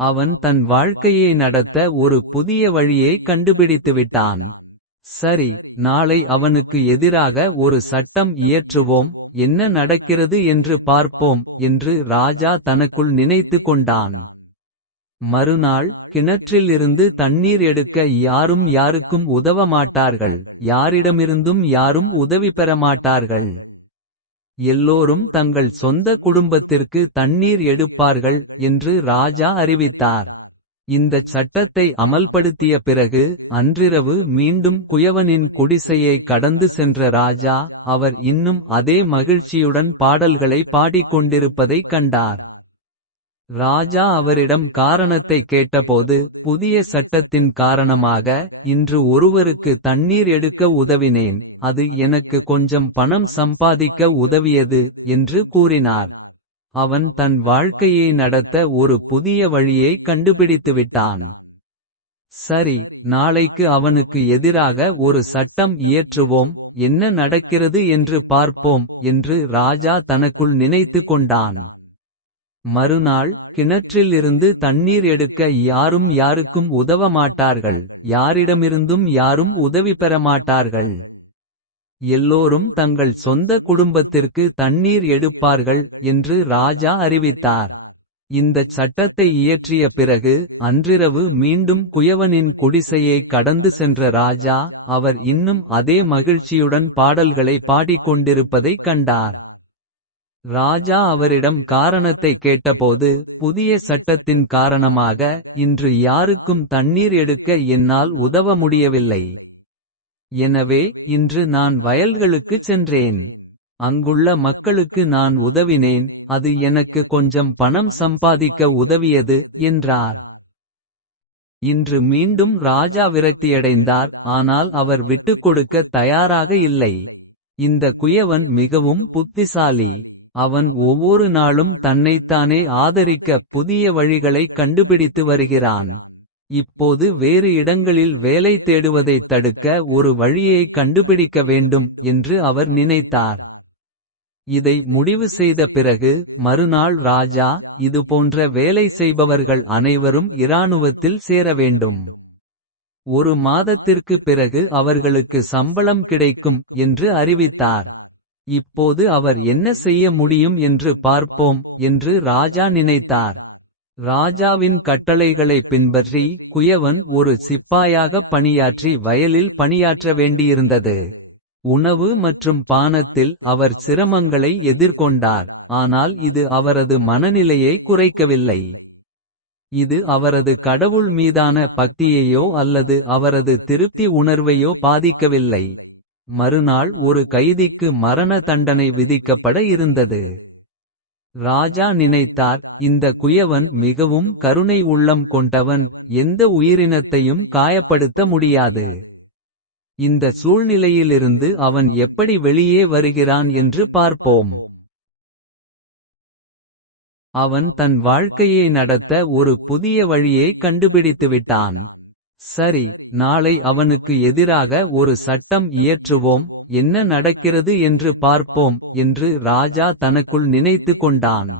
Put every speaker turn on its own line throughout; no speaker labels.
அவன் தன் வாழ்க்கையை நடத்த ஒரு புதிய வழியை கண்டுபிடித்துவிட்டான். சரி நாளை அவனுக்கு எதிராக ஒரு சட்டம் இயற்றுவோம். என்ன நடக்கிறது என்று பார்ப்போம் என்று ராஜா தனக்குள் நினைத்து கொண்டான். மறுநாள் கிணற்றிலிருந்து தண்ணீர் எடுக்க யாரும் யாருக்கும் உதவ மாட்டார்கள். யாரிடமிருந்தும் யாரும் உதவி பெற மாட்டார்கள். எல்லோரும் தங்கள் சொந்த குடும்பத்திற்கு தண்ணீர் எடுப்பார்கள் என்று ராஜா அறிவித்தார். இந்தச் சட்டத்தை அமல்படுத்திய பிறகு அன்றிரவு மீண்டும் குயவனின் குடிசையை கடந்து சென்ற ராஜா. அவர் இன்னும் அதே மகிழ்ச்சியுடன் பாடல்களை பாடிக்கொண்டிருப்பதைக் கண்டார். ராஜா அவரிடம் காரணத்தை கேட்டபோது புதிய சட்டத்தின் காரணமாக இன்று ஒருவருக்கு தண்ணீர் எடுக்க உதவினேன். அது எனக்கு கொஞ்சம் பணம் சம்பாதிக்க உதவியது என்று கூறினார். அவன் தன் வாழ்க்கையை நடத்த ஒரு புதிய வழியை கண்டுபிடித்துவிட்டான். சரி நாளைக்கு அவனுக்கு எதிராக ஒரு சட்டம் இயற்றுவோம். என்ன நடக்கிறது என்று பார்ப்போம் என்று ராஜா தனக்குள் நினைத்து கொண்டான். மறுநாள் கிணற்றிலிருந்து தண்ணீர் எடுக்க யாரும் யாருக்கும் உதவ மாட்டார்கள். யாரிடமிருந்தும் யாரும் உதவி பெற மாட்டார்கள். எல்லோரும் தங்கள் சொந்த குடும்பத்திற்கு தண்ணீர் எடுப்பார்கள் என்று ராஜா அறிவித்தார். இந்தச் சட்டத்தை இயற்றிய பிறகு அன்றிரவு மீண்டும் குயவனின் குடிசையை கடந்து சென்ற ராஜா. அவர் இன்னும் அதே மகிழ்ச்சியுடன் பாடல்களை பாடிக்கொண்டிருப்பதைக் கண்டார். ராஜா அவரிடம் காரணத்தை கேட்டபோது புதிய சட்டத்தின் காரணமாக இன்று யாருக்கும் தண்ணீர் எடுக்க என்னால் உதவ முடியவில்லை. எனவே இன்று நான் வயல்களுக்குச் சென்றேன். அங்குள்ள மக்களுக்கு நான் உதவினேன் அது எனக்கு கொஞ்சம் பணம் சம்பாதிக்க உதவியது என்றார். இன்று மீண்டும் ராஜா விரக்தியடைந்தார் ஆனால் அவர் விட்டுக்கொடுக்க தயாராக இல்லை. இந்த குயவன் மிகவும் புத்திசாலி. அவன் ஒவ்வொரு நாளும் தன்னைத்தானே ஆதரிக்க புதிய வழிகளை கண்டுபிடித்து வருகிறான். இப்போது வேறு இடங்களில் வேலை தேடுவதைத் தடுக்க ஒரு வழியை கண்டுபிடிக்க வேண்டும் என்று அவர் நினைத்தார். இதை முடிவு செய்த பிறகு மறுநாள் ராஜா இதுபோன்ற வேலை செய்பவர்கள் அனைவரும் இராணுவத்தில் சேர வேண்டும். ஒரு மாதத்திற்கு பிறகு அவர்களுக்கு சம்பளம் கிடைக்கும் என்று அறிவித்தார். இப்போது அவர் என்ன செய்ய முடியும் என்று பார்ப்போம் என்று ராஜா நினைத்தார். ராஜாவின் கட்டளைகளை பின்பற்றி குயவன் ஒரு சிப்பாயாக பணியாற்றி வயலில் பணியாற்ற வேண்டியிருந்தது. உணவு மற்றும் பானத்தில் அவர் சிரமங்களை எதிர்கொண்டார். ஆனால் இது அவரது மனநிலையை குறைக்கவில்லை. இது அவரது கடவுள் மீதான பக்தியையோ அல்லது அவரது திருப்தி உணர்வையோ பாதிக்கவில்லை. மறுநாள் ஒரு கைதிக்கு மரண தண்டனை விதிக்கப்பட இருந்தது. ராஜா நினைத்தார் இந்த குயவன் மிகவும் கருணை உள்ளம் கொண்டவன் எந்த உயிரினத்தையும் காயப்படுத்த முடியாது. இந்த சூழ்நிலையிலிருந்து அவன் எப்படி வெளியே வருகிறான் என்று பார்ப்போம். அவன் தன் வாழ்க்கையை நடத்த ஒரு புதிய வழியை கண்டுபிடித்துவிட்டான். சரி நாளை அவனுக்கு எதிராக ஒரு சட்டம் இயற்றுவோம். என்ன நடக்கிறது என்று பார்ப்போம் என்று ராஜா தனக்குள் நினைத்து கொண்டான்.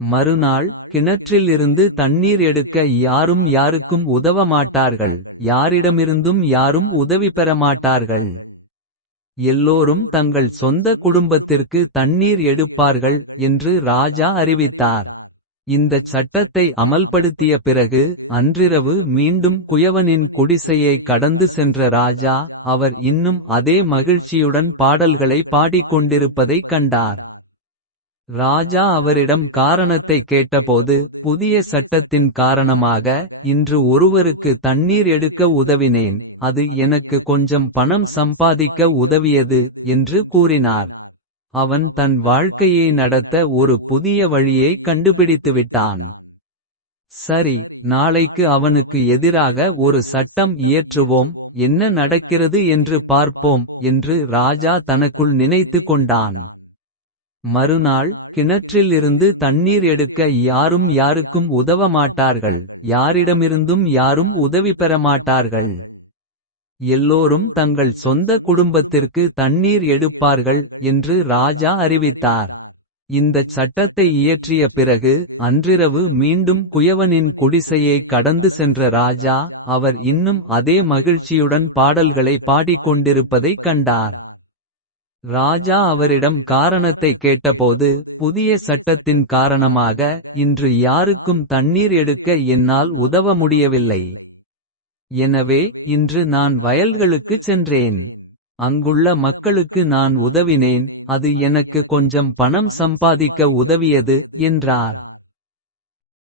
மறுநாள் கிணற்றிலிருந்து தண்ணீர் எடுக்க யாரும் யாருக்கும் உதவ மாட்டார்கள். யாரிடமிருந்தும் யாரும் உதவி பெற மாட்டார்கள். எல்லோரும் தங்கள் சொந்த குடும்பத்திற்கு தண்ணீர் எடுப்பார்கள் என்று ராஜா அறிவித்தார். இந்தச் சட்டத்தை அமல்படுத்திய பிறகு அன்றிரவு மீண்டும் குயவனின் குடிசையை கடந்து சென்ற ராஜா. அவர் இன்னும் அதே மகிழ்ச்சியுடன் பாடல்களை பாடிக்கொண்டிருப்பதைக் கண்டார். ராஜா அவரிடம் காரணத்தை கேட்டபோது புதிய சட்டத்தின் காரணமாக இன்று ஒருவருக்கு தண்ணீர் எடுக்க உதவினேன். அது எனக்கு கொஞ்சம் பணம் சம்பாதிக்க உதவியது என்று கூறினார். அவன் தன் வாழ்க்கையை நடத்த ஒரு புதிய வழியை கண்டுபிடித்துவிட்டான். சரி நாளைக்கு அவனுக்கு எதிராக ஒரு சட்டம் இயற்றுவோம். என்ன நடக்கிறது என்று பார்ப்போம் என்று ராஜா தனக்குள் நினைத்து கொண்டான். மறுநாள் கிணற்றிலிருந்து தண்ணீர் எடுக்க யாரும் யாருக்கும் உதவ மாட்டார்கள். யாரிடமிருந்தும் யாரும் உதவி பெற மாட்டார்கள். எல்லோரும் தங்கள் சொந்த குடும்பத்திற்கு தண்ணீர் எடுப்பார்கள் என்று ராஜா அறிவித்தார். இந்தச் சட்டத்தை இயற்றிய பிறகு அன்றிரவு மீண்டும் குயவனின் குடிசையை கடந்து சென்ற ராஜா அவர் இன்னும் அதே மகிழ்ச்சியுடன் பாடல்களை பாடிக்கொண்டிருப்பதைக் கண்டார். ராஜா அவரிடம் காரணத்தை கேட்டபோது புதிய சட்டத்தின் காரணமாக இன்று யாருக்கும் தண்ணீர் எடுக்க என்னால் உதவ முடியவில்லை. எனவே இன்று நான் வயல்களுக்குச் சென்றேன். அங்குள்ள மக்களுக்கு நான் உதவினேன் அது எனக்கு கொஞ்சம் பணம் சம்பாதிக்க உதவியது என்றார்.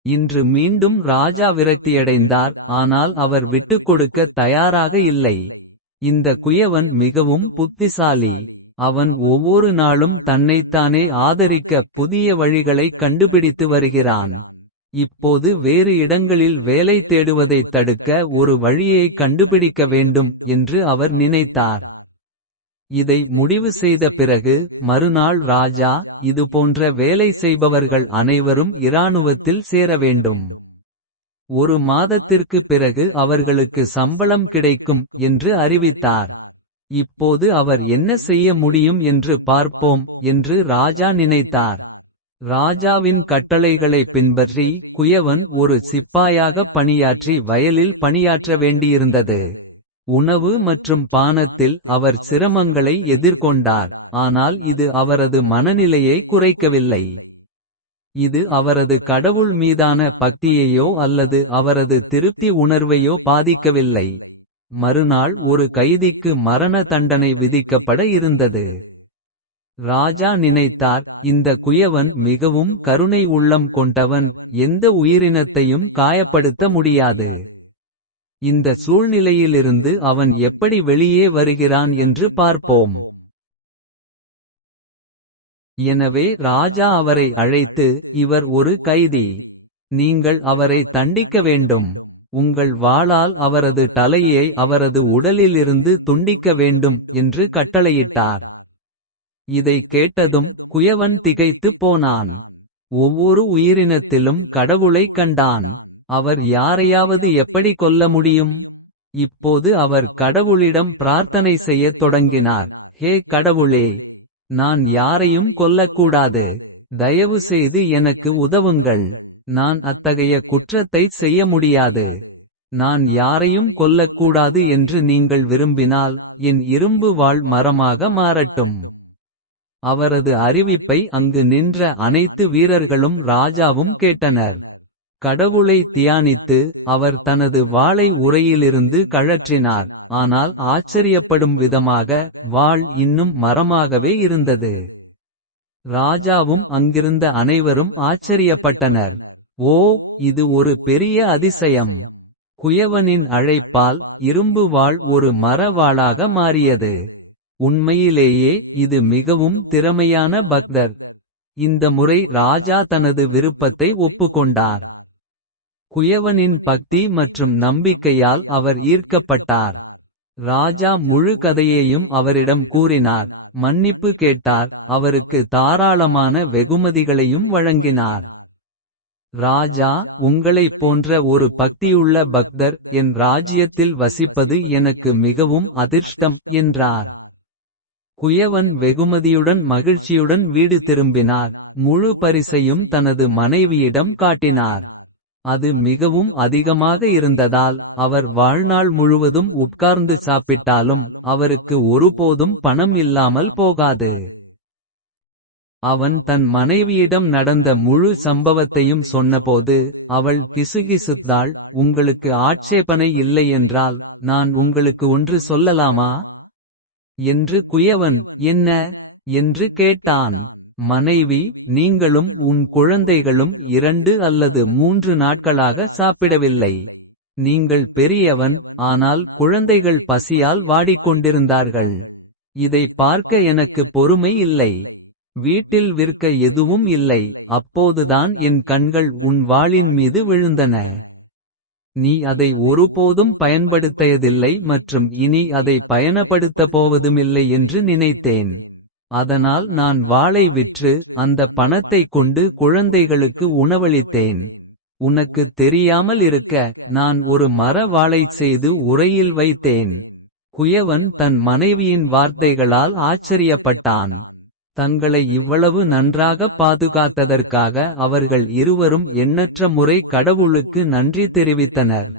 இன்று மீண்டும் ராஜா விரக்தியடைந்தார் ஆனால் அவர் விட்டுக்கொடுக்க தயாராக இல்லை. இந்த குயவன் மிகவும் புத்திசாலி. அவன் ஒவ்வொரு நாளும் தன்னைத்தானே ஆதரிக்க புதிய வழிகளைக் கண்டுபிடித்து வருகிறான். இப்போது வேறு இடங்களில் வேலை தேடுவதைத் தடுக்க ஒரு வழியைக் கண்டுபிடிக்க வேண்டும் என்று அவர் நினைத்தார். இதை முடிவு செய்த பிறகு மறுநாள் ராஜா இதுபோன்ற வேலை செய்பவர்கள் அனைவரும் இராணுவத்தில் சேர வேண்டும். ஒரு மாதத்திற்கு பிறகு அவர்களுக்கு சம்பளம் கிடைக்கும் என்று அறிவித்தார். இப்போது அவர் என்ன செய்ய முடியும் என்று பார்ப்போம் என்று ராஜா நினைத்தார். ராஜாவின் கட்டளைகளை பின்பற்றி குயவன் ஒரு சிப்பாயாக பணியாற்றி வயலில் பணியாற்ற வேண்டியிருந்தது. உணவு மற்றும் பானத்தில் அவர் சிரமங்களை எதிர்கொண்டார். ஆனால் இது அவரது மனநிலையை குறைக்கவில்லை. இது அவரது கடவுள் மீதான பக்தியையோ அல்லது அவரது திருப்தி உணர்வையோ பாதிக்கவில்லை. மறுநாள் ஒரு கைதிக்கு மரண தண்டனை விதிக்கப்பட இருந்தது. ராஜா நினைத்தார் இந்த குயவன் மிகவும் கருணை உள்ளம் கொண்டவன் எந்த உயிரினத்தையும் காயப்படுத்த முடியாது. இந்த சூழ்நிலையிலிருந்து அவன் எப்படி வெளியே வருகிறான் என்று பார்ப்போம். எனவே ராஜா அவரை அழைத்து இவர் ஒரு கைதி. நீங்கள் அவரை தண்டிக்க வேண்டும். உங்கள் வாளால் அவரது தலையை அவரது உடலிலிருந்து துண்டிக்க வேண்டும் என்று கட்டளையிட்டார். இதை கேட்டதும் குயவன் திகைத்துப் போனான். ஒவ்வொரு உயிரினத்திலும் கடவுளைக் கண்டான். அவர் யாரையாவது எப்படி கொல்ல முடியும். இப்போது அவர் கடவுளிடம் பிரார்த்தனை செய்யத் தொடங்கினார். ஹே கடவுளே. நான் யாரையும் கொல்லக்கூடாது. தயவு செய்து எனக்கு உதவுங்கள். நான் அத்தகைய குற்றத்தைச் செய்ய முடியாது. நான் யாரையும் கொல்லக்கூடாது என்று நீங்கள் விரும்பினால் என் இரும்பு வாள் மரமாக மாறட்டும். அவரது அறிவிப்பை அங்கு நின்ற அனைத்து வீரர்களும் ராஜாவும் கேட்டனர். கடவுளை தியானித்து அவர் தனது வாளை உரையிலிருந்து கழற்றினார். ஆனால் ஆச்சரியப்படும் விதமாக வாள் இன்னும் மரமாகவே இருந்தது. ராஜாவும் அங்கிருந்த அனைவரும் ஆச்சரியப்பட்டனர். ஓ இது ஒரு பெரிய அதிசயம். குயவனின் அழைப்பால் இரும்பு வாள் ஒரு மர வாளாக மாறியது. உண்மையிலேயே இது மிகவும் திறமையான பக்தர். இந்த முறை ராஜா தனது விருப்பத்தை ஒப்புக்கொண்டார். குயவனின் பக்தி மற்றும் நம்பிக்கையால் அவர் ஈர்க்கப்பட்டார். ராஜா முழு கதையையும் அவரிடம் கூறினார். மன்னிப்பு கேட்டார் அவருக்கு தாராளமான வெகுமதிகளையும் வழங்கினார். ராஜா உங்களைப் போன்ற ஒரு பக்தியுள்ள பக்தர் என் ராஜ்யத்தில் வசிப்பது எனக்கு மிகவும் அதிர்ஷ்டம் என்றார். குயவன் வெகுமதியுடன் மகிழ்ச்சியுடன் வீடு திரும்பினார். முழு பரிசையும் தனது மனைவியிடம் காட்டினார். அது மிகவும் அதிகமாக இருந்ததால் அவர் வாழ்நாள் முழுவதும் உட்கார்ந்து சாப்பிட்டாலும் அவருக்கு ஒருபோதும் பணம் இல்லாமல் போகாது. அவன் தன் மனைவியிடம் நடந்த முழு சம்பவத்தையும் சொன்னபோது அவள் கிசுகிசுத்தாள் உங்களுக்கு ஆட்சேபனை இல்லையென்றால் நான் உங்களுக்கு ஒன்று சொல்லலாமா என்று குயவன் என்ன என்று கேட்டான் மனைவி நீங்களும் உன் குழந்தைகளும் இரண்டு அல்லது மூன்று நாட்களாக சாப்பிடவில்லை. நீங்கள் பெரியவன் ஆனால் குழந்தைகள் பசியால் வாடிக்கொண்டிருந்தார்கள். இதை பார்க்க எனக்கு பொறுமை இல்லை. வீட்டில் விற்க எதுவும் இல்லை அப்போதுதான் என் கண்கள் உன் வாளின் மீது விழுந்தன. நீ அதை ஒருபோதும் பயன்படுத்தியதில்லை மற்றும் இனி அதை பயணப்படுத்தப் போவதுமில்லை என்று நினைத்தேன். அதனால் நான் வாளை விற்று அந்த பணத்தைக் கொண்டு குழந்தைகளுக்கு உணவளித்தேன். உனக்குத் தெரியாமல் இருக்க நான் ஒரு மர வாளைச் செய்து உரையில் வைத்தேன். குயவன் தன் மனைவியின் வார்த்தைகளால் ஆச்சரியப்பட்டான். தங்களை இவ்வளவு நன்றாக பாதுகாத்ததற்காக அவர்கள் இருவரும் எண்ணற்ற முறை கடவுளுக்கு நன்றி தெரிவித்தனர்.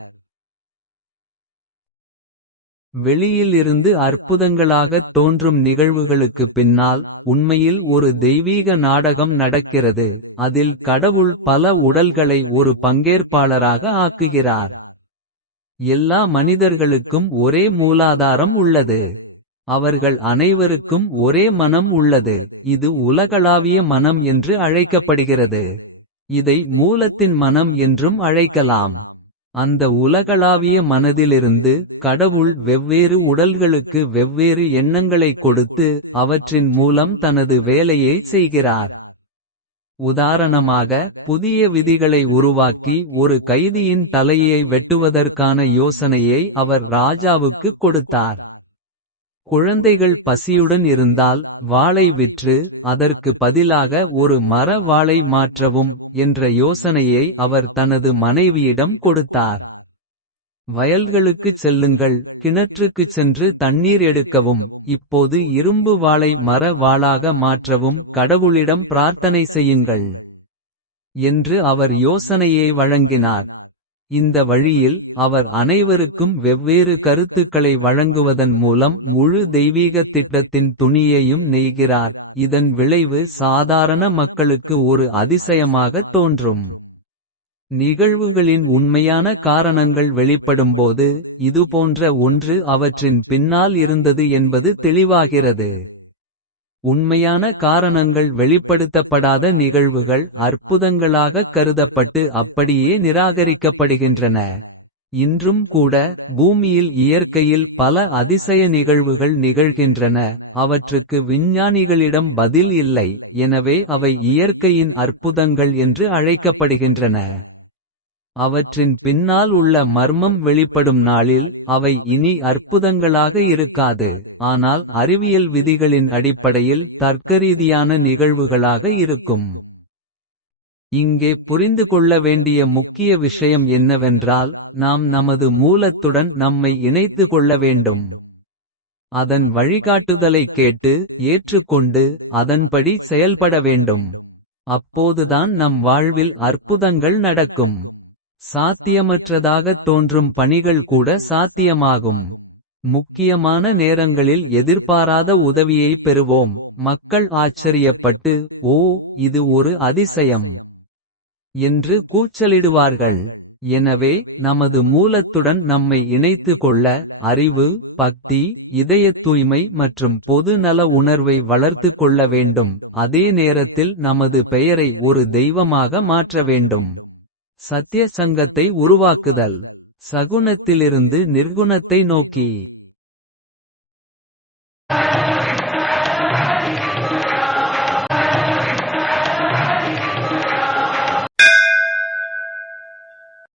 வெளியில் இருந்து அற்புதங்களாகத் தோன்றும் நிகழ்வுகளுக்கு பின்னால். உண்மையில் ஒரு தெய்வீக நாடகம் நடக்கிறது. அதில் கடவுள் பல உடல்களை ஒரு பங்கேற்பாளராக ஆக்குகிறார். எல்லா மனிதர்களுக்கும் ஒரே மூலாதாரம் உள்ளது. அவர்கள் அனைவருக்கும் ஒரே மனம் உள்ளது. இது உலகளாவிய மனம் என்று அழைக்கப்படுகிறது. இதை மூலத்தின் மனம் என்றும் அழைக்கலாம். அந்த உலகளாவிய மனதிலிருந்து கடவுள் வெவ்வேறு உடல்களுக்கு வெவ்வேறு எண்ணங்களைக் கொடுத்து. அவற்றின் மூலம் தனது வேலையை செய்கிறார். உதாரணமாக புதிய விதிகளை உருவாக்கி ஒரு கைதியின் தலையை வெட்டுவதற்கான யோசனையை அவர் ராஜாவுக்குக் கொடுத்தார். குழந்தைகள் பசியுடன் இருந்தால் வாளை விற்று அதற்கு பதிலாக ஒரு மர வாளை மாற்றவும் என்ற யோசனையை அவர் தனது மனைவியிடம் கொடுத்தார். வயல்களுக்குச் செல்லுங்கள் கிணற்றுக்குச் சென்று தண்ணீர் எடுக்கவும் இப்போது இரும்பு வாளை மர வாளாக மாற்றவும் கடவுளிடம் பிரார்த்தனை செய்யுங்கள். என்று அவர் யோசனையை வழங்கினார். இந்த வழியில் அவர் அனைவருக்கும் வெவ்வேறு கருத்துக்களை வழங்குவதன் மூலம் முழு தெய்வீகத் திட்டத்தின் துணியையும் நெய்கிறார். இதன் விளைவு சாதாரண மக்களுக்கு ஒரு அதிசயமாகத் தோன்றும். நிகழ்வுகளின் உண்மையான காரணங்கள் வெளிப்படும்போது. இதுபோன்ற ஒன்று அவற்றின் பின்னால் இருந்தது என்பது தெளிவாகிறது. உண்மையான காரணங்கள் வெளிப்படுத்தப்படாத நிகழ்வுகள் அற்புதங்களாகக் கருதப்பட்டு அப்படியே நிராகரிக்கப்படுகின்றன. இன்றும் கூட பூமியில் இயற்கையில் பல அதிசய நிகழ்வுகள் நிகழ்கின்றன. அவற்றுக்கு விஞ்ஞானிகளிடம் பதில் இல்லை எனவே அவை இயற்கையின் அற்புதங்கள் என்று அழைக்கப்படுகின்றன. அவற்றின் பின்னால் உள்ள மர்மம் வெளிப்படும் நாளில் அவை இனி அற்புதங்களாக இருக்காது. ஆனால் அறிவியல் விதிகளின் அடிப்படையில் தர்க்கரீதியான நிகழ்வுகளாக இருக்கும். இங்கே புரிந்து கொள்ள வேண்டிய முக்கிய விஷயம் என்னவென்றால். நாம் நமது மூலத்துடன் நம்மை இணைத்து கொள்ள வேண்டும். அதன் வழிகாட்டுதலைக் கேட்டு ஏற்றுக்கொண்டு அதன்படி செயல்பட வேண்டும். அப்போதுதான் நம் வாழ்வில் அற்புதங்கள் நடக்கும். சாத்தியமற்றதாகத் தோன்றும் பணிகள் கூட சாத்தியமாகும். முக்கியமான நேரங்களில் எதிர்பாராத உதவியைப் பெறுவோம். மக்கள் ஆச்சரியப்பட்டு ஓ இது ஒரு அதிசயம். என்று கூச்சலிடுவார்கள். எனவே நமது மூலத்துடன் நம்மை இணைத்து கொள்ள அறிவு பக்தி இதயத் தூய்மை மற்றும் பொது நல உணர்வை வளர்த்து கொள்ள வேண்டும். அதே நேரத்தில் நமது பெயரை ஒரு தெய்வமாக மாற்ற வேண்டும். சத்திய சங்கத்தை உருவாக்குதல். சகுனத்திலிருந்து நிர்குணத்தை நோக்கி.